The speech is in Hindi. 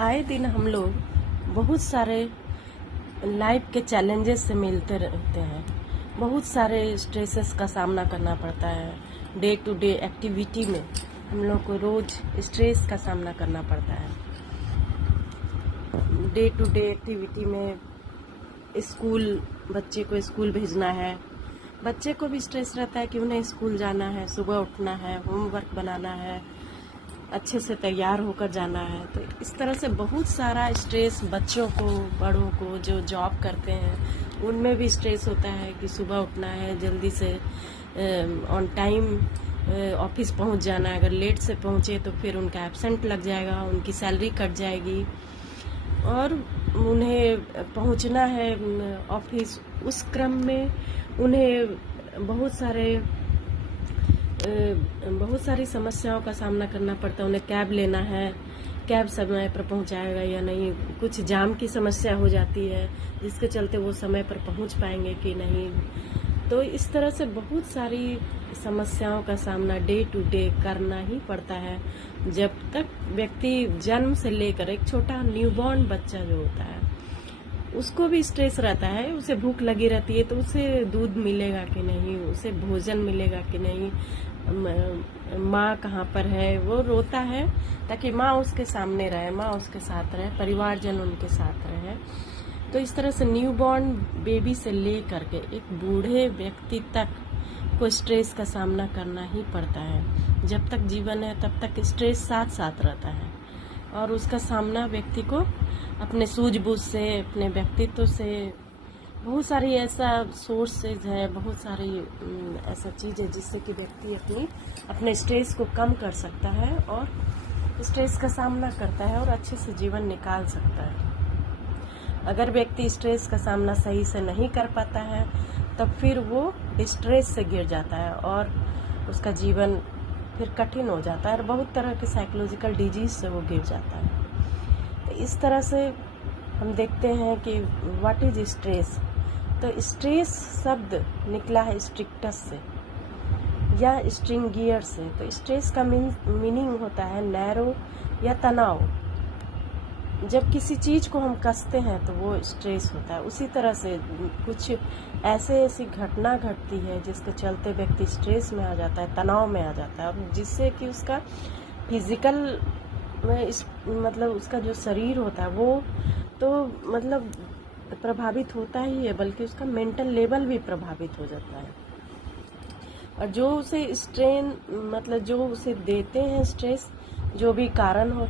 आए दिन हम लोग बहुत सारे लाइफ के चैलेंजेस से मिलते रहते हैं। बहुत सारे स्ट्रेसेस का सामना करना पड़ता है। डे टू डे एक्टिविटी में हम लोग को रोज स्ट्रेस का सामना करना पड़ता है। डे टू डे एक्टिविटी में स्कूल, बच्चे को स्कूल भेजना है। बच्चे को भी स्ट्रेस रहता है कि उन्हें स्कूल जाना है, सुबह उठना है, होमवर्क बनाना है, अच्छे से तैयार होकर जाना है। तो इस तरह से बहुत सारा स्ट्रेस बच्चों को, बड़ों को, जो जॉब करते हैं उनमें भी स्ट्रेस होता है कि सुबह उठना है, जल्दी से ऑन टाइम ऑफिस पहुंच जाना है। अगर लेट से पहुंचे तो फिर उनका एब्सेंट लग जाएगा, उनकी सैलरी कट जाएगी और उन्हें पहुंचना है ऑफिस। उस क्रम में उन्हें बहुत सारी समस्याओं का सामना करना पड़ता है। उन्हें कैब लेना है, कैब समय पर पहुंचाएगा या नहीं, कुछ जाम की समस्या हो जाती है जिसके चलते वो समय पर पहुंच पाएंगे कि नहीं। तो इस तरह से बहुत सारी समस्याओं का सामना डे टू डे करना ही पड़ता है। जब तक व्यक्ति जन्म से लेकर, एक छोटा न्यूबॉर्न बच्चा जो होता है उसको भी स्ट्रेस रहता है। उसे भूख लगी रहती है तो उसे दूध मिलेगा कि नहीं, उसे भोजन मिलेगा कि नहीं, माँ कहाँ पर है, वो रोता है ताकि माँ उसके सामने रहे, माँ उसके साथ रहे, परिवारजन उनके साथ रहे। तो इस तरह से न्यूबॉर्न बेबी से लेकर के एक बूढ़े व्यक्ति तक को स्ट्रेस का सामना करना ही पड़ता है। जब तक जीवन है तब तक स्ट्रेस साथ साथ रहता है और उसका सामना व्यक्ति को अपने सूझबूझ से, अपने व्यक्तित्व से, बहुत सारी ऐसा सोर्सेज है, बहुत सारी ऐसा चीज़ है जिससे कि व्यक्ति अपने स्ट्रेस को कम कर सकता है और स्ट्रेस का सामना करता है और अच्छे से जीवन निकाल सकता है। अगर व्यक्ति स्ट्रेस का सामना सही से नहीं कर पाता है तब फिर वो स्ट्रेस से गिर जाता है और उसका जीवन फिर कठिन हो जाता है और बहुत तरह के साइकोलॉजिकल डिजीज से वो गिर जाता है। तो इस तरह से हम देखते हैं कि व्हाट इज स्ट्रेस। तो स्ट्रेस शब्द निकला है स्ट्रिक्टस से या स्ट्रिंग गियर से। तो स्ट्रेस का मीनिंग होता है नैरो या तनाव। जब किसी चीज़ को हम कसते हैं तो वो स्ट्रेस होता है। उसी तरह से कुछ ऐसी घटना घटती है जिसके चलते व्यक्ति स्ट्रेस में आ जाता है, तनाव में आ जाता है और जिससे कि उसका फिजिकल में मतलब उसका जो शरीर होता है वो तो मतलब प्रभावित होता ही है, बल्कि उसका मेंटल लेवल भी प्रभावित हो जाता है। और जो उसे स्ट्रेन मतलब जो उसे देते हैं स्ट्रेस, जो भी कारण होता